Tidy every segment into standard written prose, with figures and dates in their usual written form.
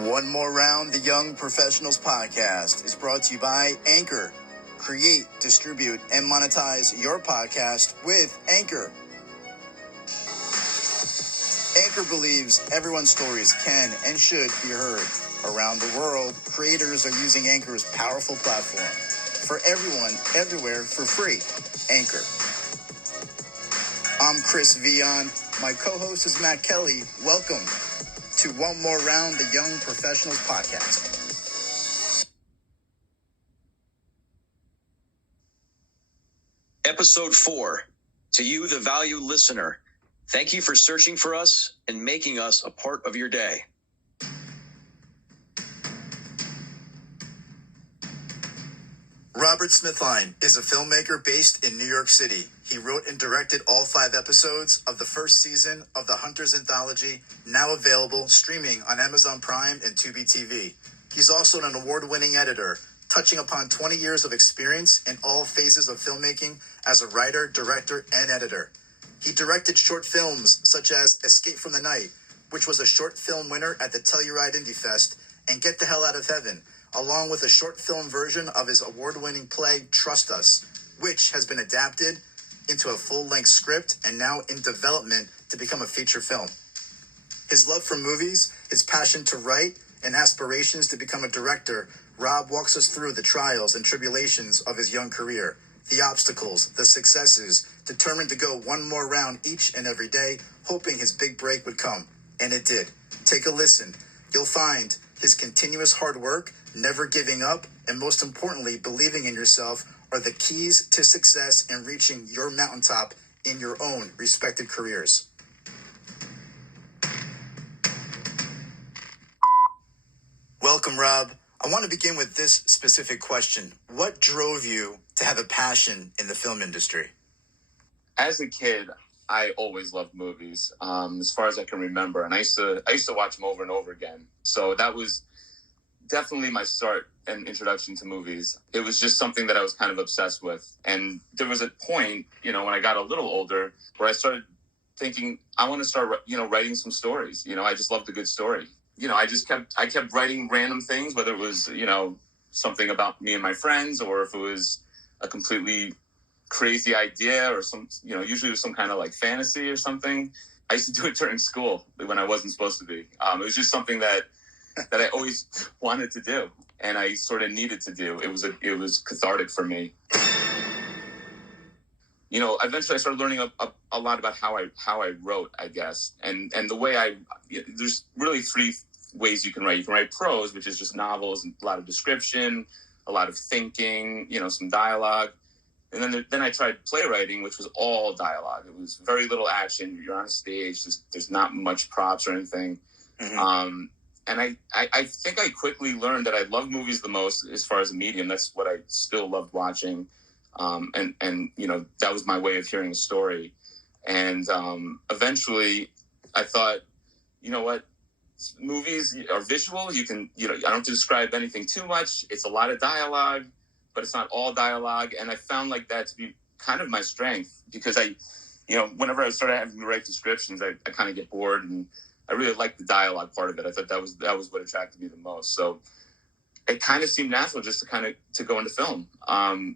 One More Round, the Young Professionals Podcast is brought to you by Anchor. Create, distribute, and monetize your podcast with Anchor. Anchor believes everyone's stories can and should be heard. Around the world, creators are using Anchor's powerful platform. For everyone, everywhere, for free. Anchor. I'm Chris Vion. My co-host is Matt Kelly. Welcome to One More Round, the Young Professionals Podcast. Episode 4. To you, the valued listener, thank you for searching for us and making us a part of your day. Robert Smithline is a filmmaker based in New York City. He wrote and directed all 5 episodes of the first season of the Hunters Anthology, now available streaming on Amazon Prime and Tubi TV. He's also an award-winning editor, touching upon 20 years of experience in all phases of filmmaking as a writer, director, and editor. He directed short films such as Escape from the Night, which was a short film winner at the Telluride Indie Fest, and Get the Hell Out of Heaven, along with a short film version of his award-winning play, Trust Us, which has been adapted into a full-length script and now in development to become a feature film. His love for movies, his passion to write, and aspirations to become a director, Rob walks us through the trials and tribulations of his young career, the obstacles, the successes, determined to go one more round each and every day, hoping his big break would come. And it did. Take a listen. You'll find his continuous hard work, never giving up, and most importantly, believing in yourself are the keys to success and reaching your mountaintop in your own respected careers. Welcome, Rob. I want to begin with this specific question. What drove you to have a passion in the film industry? As a kid, I always loved movies, as far as I can remember. And I used to watch them over and over again. So that was definitely my start and introduction to movies. It was just something that I was kind of obsessed with. And there was a point, when I got a little older where I started thinking, I want to start, writing some stories. I just loved a good story. I kept writing random things, whether it was, something about me and my friends, or if it was a completely crazy idea or usually it was some kind of like fantasy or something. I used to do it during school when I wasn't supposed to be. It was just something that I always wanted to do, and I sort of needed to do. It was cathartic for me. Eventually I started learning a lot about how I wrote, I guess, and the way there's really 3 ways you can write. You can write prose, which is just novels, and a lot of description, a lot of thinking, some dialogue. And then I tried playwriting, which was all dialogue. It was very little action. You're on a stage. There's not much props or anything. Mm-hmm. And I think I quickly learned that I love movies the most as far as a medium. That's what I still loved watching. And that was my way of hearing a story. And eventually I thought, you know what? Movies are visual. You can, I don't have to describe anything too much. It's a lot of dialogue, but it's not all dialogue. And I found like that to be kind of my strength, because whenever I started having to write descriptions, I kind of get bored, and I really liked the dialogue part of it. I thought that was what attracted me the most. So it kind of seemed natural just to go into film.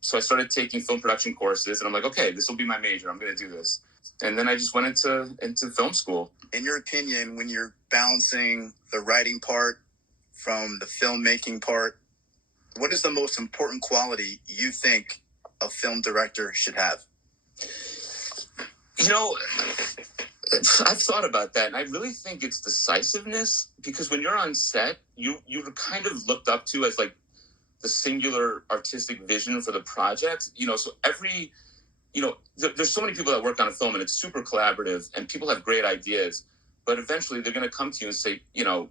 So I started taking film production courses, and I'm like, okay, this will be my major. I'm going to do this. And then I just went into film school. In your opinion, when you're balancing the writing part from the filmmaking part, what is the most important quality you think a film director should have? I've thought about that, and I really think it's decisiveness, because when you're on set, you're kind of looked up to as like the singular artistic vision for the project. So every, there's so many people that work on a film, and it's super collaborative, and people have great ideas, but eventually they're going to come to you and say,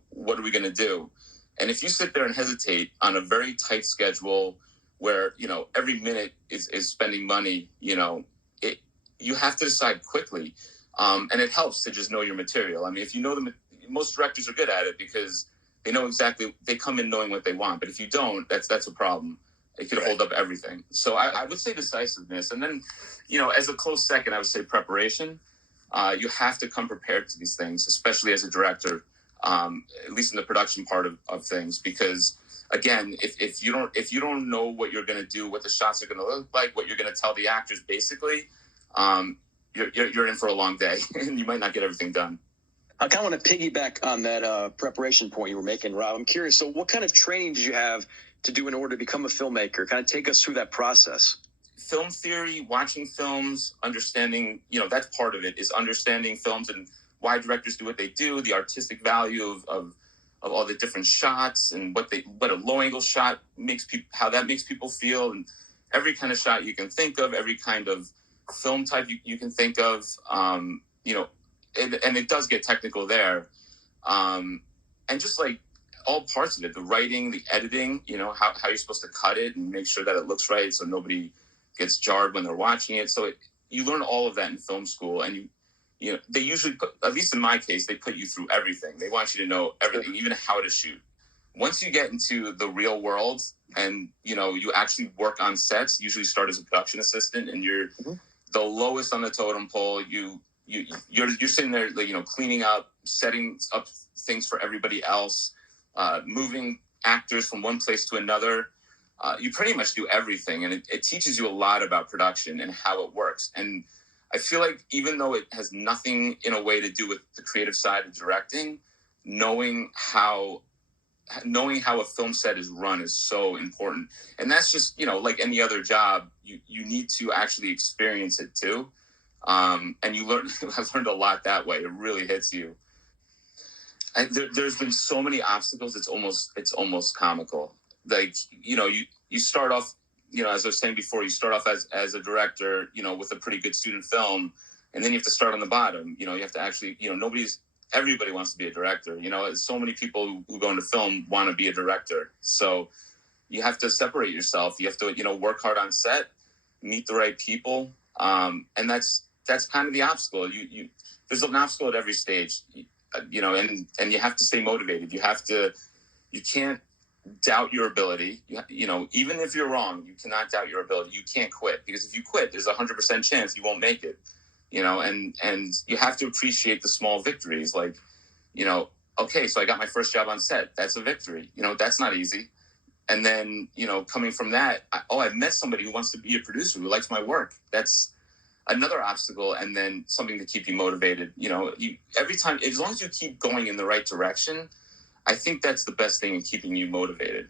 what are we going to do? And if you sit there and hesitate on a very tight schedule where, every minute is spending money, you have to decide quickly. And it helps to just know your material. I mean, if you know most directors are good at it because they know exactly, they come in knowing what they want. But if you don't, that's a problem. It could hold up everything. So I would say decisiveness. And then, as a close second, I would say preparation. You have to come prepared to these things, especially as a director. at least in the production part of things, because again, if you don't know what you're going to do, what the shots are going to look like, what you're going to tell the actors, basically, you're in for a long day, and you might not get everything done. I kind of want to piggyback on that preparation point you were making, Rob. I'm curious. So, what kind of training did you have to do in order to become a filmmaker? Kind of take us through that process. Film theory, watching films, understanding, that's part of it, is understanding films and why directors do what they do, the artistic value of all the different shots, and what a low angle shot makes people, how that makes people feel, and every kind of shot you can think of, every kind of film type you can think of, and it does get technical there, and just like all parts of it, the writing, the editing, how you're supposed to cut it and make sure that it looks right so nobody gets jarred when they're watching it. So you learn all of that in film school, and they usually put, at least in my case, they put you through everything. They want you to know everything, even how to shoot. Once you get into the real world and, you actually work on sets, usually start as a production assistant, and you're the lowest on the totem pole. You're sitting there, cleaning up, setting up things for everybody else, moving actors from one place to another. You pretty much do everything, and it teaches you a lot about production and how it works. And I feel like even though it has nothing in a way to do with the creative side of directing, knowing how a film set is run is so important. And that's just, like any other job, you need to actually experience it too. And you learn, I've learned a lot that way. It really hits you. And there's been so many obstacles. It's almost comical. Like, you start off, as I was saying before, you start off as a director, with a pretty good student film, and then you have to start on the bottom. You have to actually, everybody wants to be a director. So many people who go into film want to be a director. So you have to separate yourself. You have to, work hard on set, meet the right people. And that's kind of the obstacle. There's an obstacle at every stage, and you have to stay motivated. You can't doubt your ability. Even if you're wrong, you cannot doubt your ability. You can't quit, because if you quit, there's 100% chance you won't make it. And you have to appreciate the small victories. Like, okay, so I got my first job on set. That's a victory. That's not easy. And then, coming from that, I've met somebody who wants to be a producer, who likes my work. That's another obstacle, and then something to keep you motivated. Every time, as long as you keep going in the right direction, I think that's the best thing in keeping you motivated.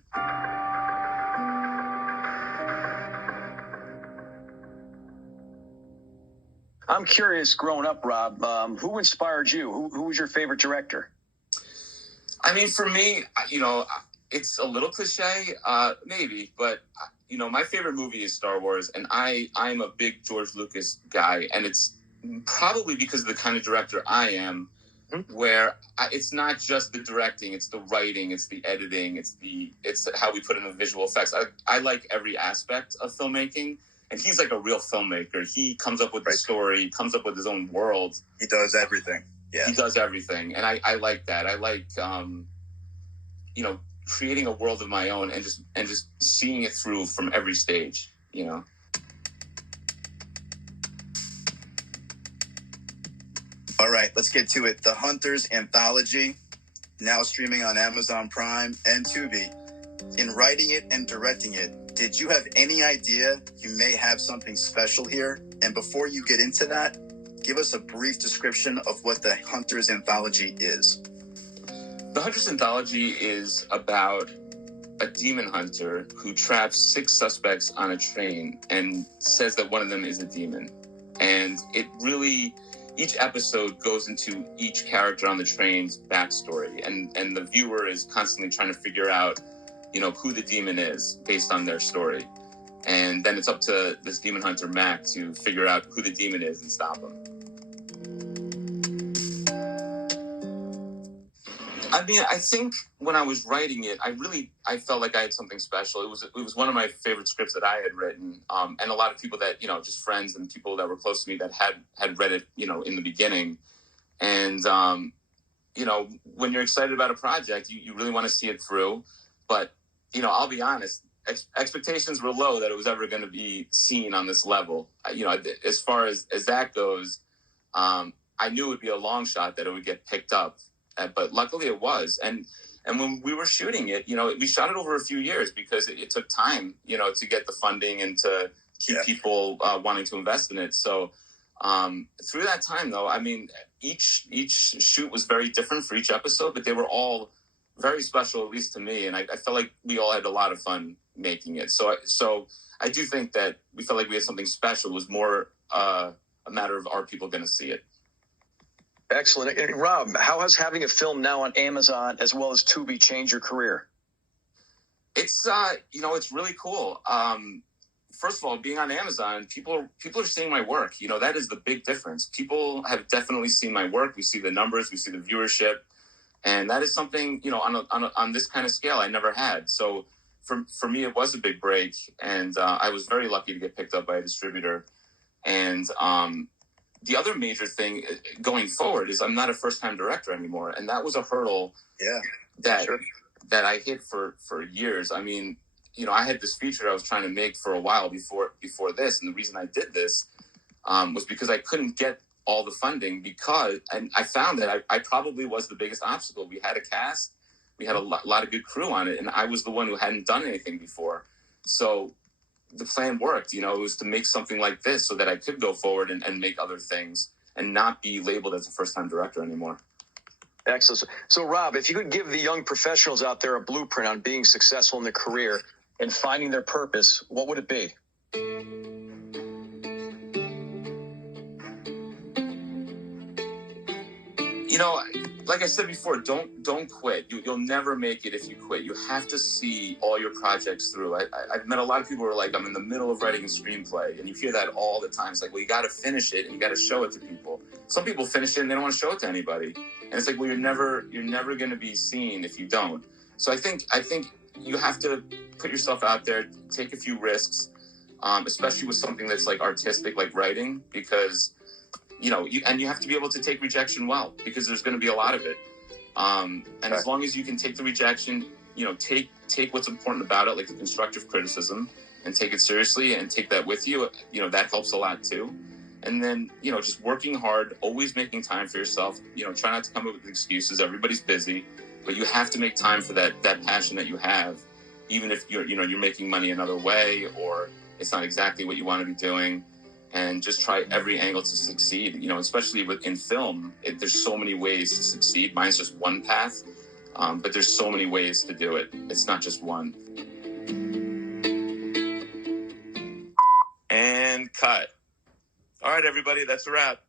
I'm curious, growing up, Rob, who inspired you? Who was your favorite director? I mean, for me, it's a little cliche, maybe, but, my favorite movie is Star Wars, and I'm a big George Lucas guy, and it's probably because of the kind of director I am, where it's not just the directing, it's the writing, it's the editing, it's how we put in the visual effects. I like every aspect of filmmaking, and he's like a real filmmaker. He comes up with the story, comes up with his own world. He does everything. Yeah, he does everything, and I like that. I like creating a world of my own and just seeing it through from every stage. All right, let's get to it. The Hunters Anthology, now streaming on Amazon Prime and Tubi. In writing it and directing it, did you have any idea you may have something special here? And before you get into that, give us a brief description of what the Hunters Anthology is. The Hunters Anthology is about a demon hunter who traps 6 suspects on a train and says that one of them is a demon. And it really, each episode goes into each character on the train's backstory, and the viewer is constantly trying to figure out, who the demon is based on their story. And then it's up to this demon hunter, Mac, to figure out who the demon is and stop him. I mean, I think when I was writing it, I felt like I had something special. It was one of my favorite scripts that I had written, and a lot of people that, just friends and people that were close to me that had read it, in the beginning. And, when you're excited about a project, you really want to see it through. But, I'll be honest, expectations were low that it was ever going to be seen on this level. As far as that goes, I knew it would be a long shot that it would get picked up. but luckily it was. And when we were shooting it, we shot it over a few years because it took time, to get the funding and to keep people wanting to invest in it. So through that time, though, I mean, each shoot was very different for each episode, but they were all very special, at least to me. And I felt like we all had a lot of fun making it. So I do think that we felt like we had something special. It was more a matter of, are people going to see it? Excellent. And Rob, how has having a film now on Amazon as well as Tubi changed your career? It's it's really cool. First of all, being on Amazon, people are seeing my work. That is the big difference. People have definitely seen my work. We see the numbers, we see the viewership, and that is something on this kind of scale I never had. So for me, it was a big break, and I was very lucky to get picked up by a distributor. And the other major thing going forward is I'm not a first-time director anymore, and that was a hurdle that I hit for years. I mean, I had this feature I was trying to make for a while before this, and the reason I did this was because I couldn't get all the funding and I found that I probably was the biggest obstacle. We had a cast, we had a lot of good crew on it, and I was the one who hadn't done anything before. So the plan worked, it was to make something like this so that I could go forward and make other things and not be labeled as a first-time director anymore. Excellent. So Rob, if you could give the young professionals out there a blueprint on being successful in their career and finding their purpose, what would it be? Like I said before, don't quit. You'll never make it if you quit. You have to see all your projects through. I've met a lot of people who are like, I'm in the middle of writing a screenplay, and you hear that all the time. It's like, well, you got to finish it and you got to show it to people. Some people finish it and they don't want to show it to anybody, and it's like, well, you're never going to be seen if you don't. So I think you have to put yourself out there, take a few risks, especially with something that's like artistic, like writing, because you have to be able to take rejection well, because there's going to be a lot of it. And as long as you can take the rejection, take what's important about it, like the constructive criticism, and take it seriously and take that with you, that helps a lot too. And then, just working hard, always making time for yourself, try not to come up with excuses. Everybody's busy, but you have to make time for that passion that you have, even if you're making money another way, or it's not exactly what you want to be doing. And just try every angle to succeed, especially in film. There's so many ways to succeed. Mine's just one path, but there's so many ways to do it. It's not just one. And cut. All right, everybody, that's a wrap.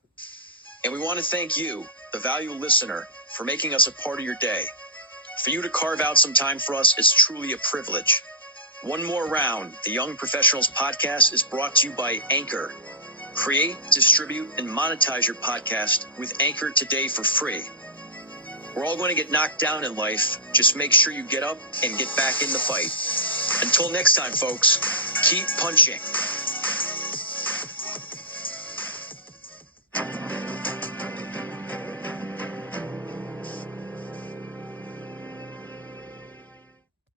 And we want to thank you, the valuable listener, for making us a part of your day. For you to carve out some time for us is truly a privilege. One more round, the Young Professionals Podcast is brought to you by Anchor. Create, distribute, and monetize your podcast with Anchor today for free. We're all going to get knocked down in life. Just make sure you get up and get back in the fight. Until next time, folks, keep punching.